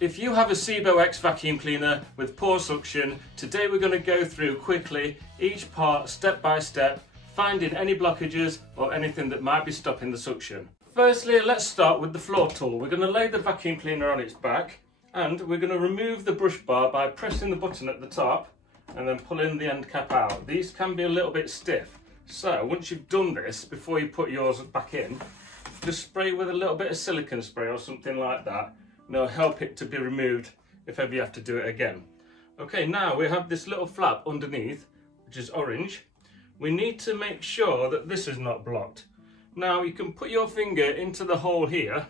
If you have a Sebo X vacuum cleaner with poor suction, today we're going to go through quickly each part step by step, finding any blockages or anything that might be stopping the suction. Firstly, let's start with the floor tool. We're going to lay the vacuum cleaner on its back and we're going to remove the brush bar by pressing the button at the top and then pulling the end cap out. These can be a little bit stiff, so once you've done this, before you put yours back in, just spray with a little bit of silicone spray or something like that. And it'll help it to be removed if ever you have to do it again. Okay, now we have this little flap underneath, which is orange. We need to make sure that this is not blocked. Now you can put your finger into the hole here.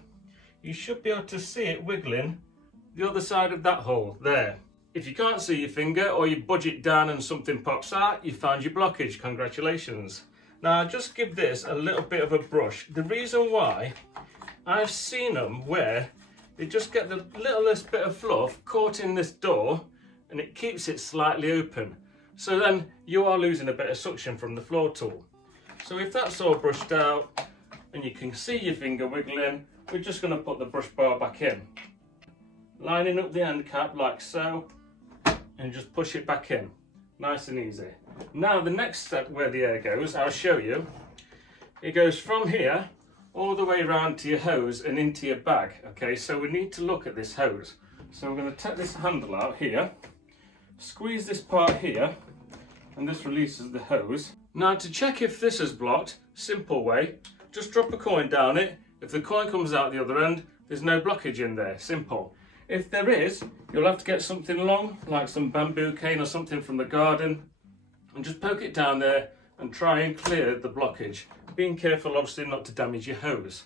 You should be able to see it wiggling the other side of that hole there. If you can't see your finger or you budge it down and something pops out, you found your blockage. Congratulations. Now just give this a little bit of a brush. The reason why, I've seen them where they just get the littlest bit of fluff caught in this door and it keeps it slightly open. So then you are losing a bit of suction from the floor tool. So if that's all brushed out and you can see your finger wiggling, we're just going to put the brush bar back in. Lining up the end cap like so and just push it back in. Nice and easy. Now the next step where the air goes, I'll show you. It goes from here all the way around to your hose and into your bag. Okay, so we need to look at this hose. So we're going to take this handle out here, squeeze this part here, and this releases the hose. Now to check if this is blocked, simple way, just drop a coin down it. If the coin comes out the other end, there's no blockage in there, simple. If there is, you'll have to get something long, like some bamboo cane or something from the garden, and just poke it down there and try and clear the blockage. Being careful obviously not to damage your hose.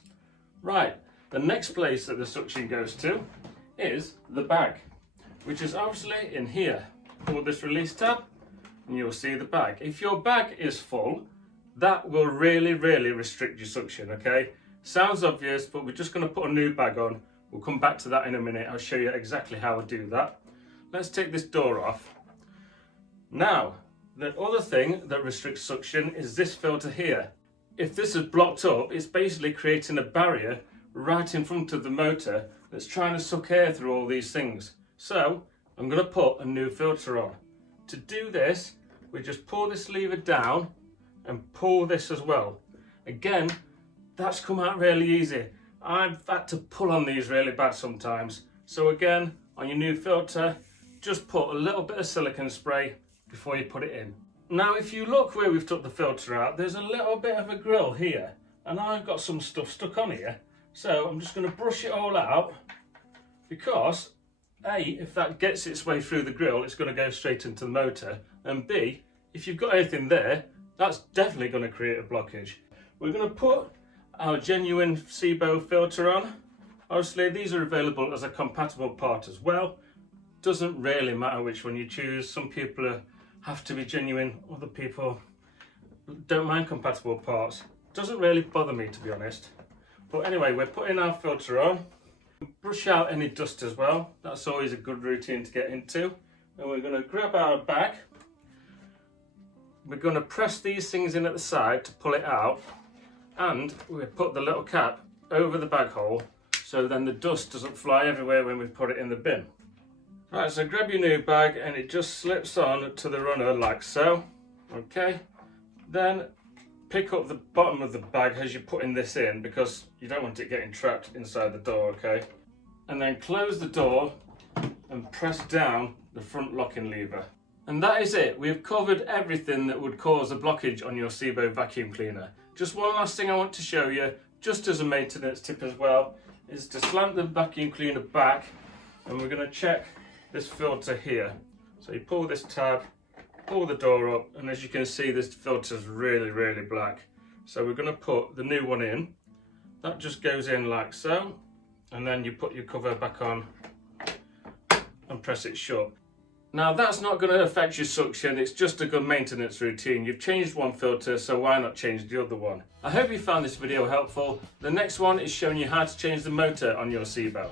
Right, the next place that the suction goes to is the bag, which is obviously in here. Pull this release tab and you'll see the bag. If your bag is full, that will really restrict your suction, okay? Sounds obvious, but we're just going to put a new bag on. We'll come back to that in a minute. I'll show you exactly how I do that. Let's take this door off. Now, the other thing that restricts suction is this filter here. If this is blocked up, it's basically creating a barrier right in front of the motor that's trying to suck air through all these things. So I'm going to put a new filter on. To do this, we just pull this lever down and pull this as well. Again, that's come out really easy. I've had to pull on these really bad sometimes. So again, on your new filter, just put a little bit of silicone spray before you put it in. Now if you look where we've took the filter out, there's a little bit of a grill here and I've got some stuff stuck on here, so I'm just going to brush it all out because A, if that gets its way through the grill, it's going to go straight into the motor, and B, if you've got anything there, that's definitely going to create a blockage. We're going to put our genuine Sebo filter on. Obviously these are available as a compatible part as well. Doesn't really matter which one you choose. Some people have to be genuine, other people don't mind compatible parts. Doesn't really bother me, to be honest. But anyway, we're putting our filter on. Brush out any dust as well. That's always a good routine to get into. And we're going to grab our bag. We're going to press these things in at the side to pull it out. And we put the little cap over the bag hole so then the dust doesn't fly everywhere when we put it in the bin. Right, so grab your new bag and it just slips on to the runner like so. Okay, then pick up the bottom of the bag as you're putting this in because you don't want it getting trapped inside the door, okay? And then close the door and press down the front locking lever. And that is it. We've covered everything that would cause a blockage on your Sebo vacuum cleaner. Just one last thing I want to show you, just as a maintenance tip as well, is to slant the vacuum cleaner back and we're going to check this filter here. So you pull this tab, pull the door up, and as you can see this filter is really black. So we're going to put the new one in. That just goes in like so, and then you put your cover back on and press it shut. Now that's not going to affect your suction, it's just a good maintenance routine. You've changed one filter, so why not change the other one? I hope you found this video helpful. The next one is showing you how to change the motor on your Sebo.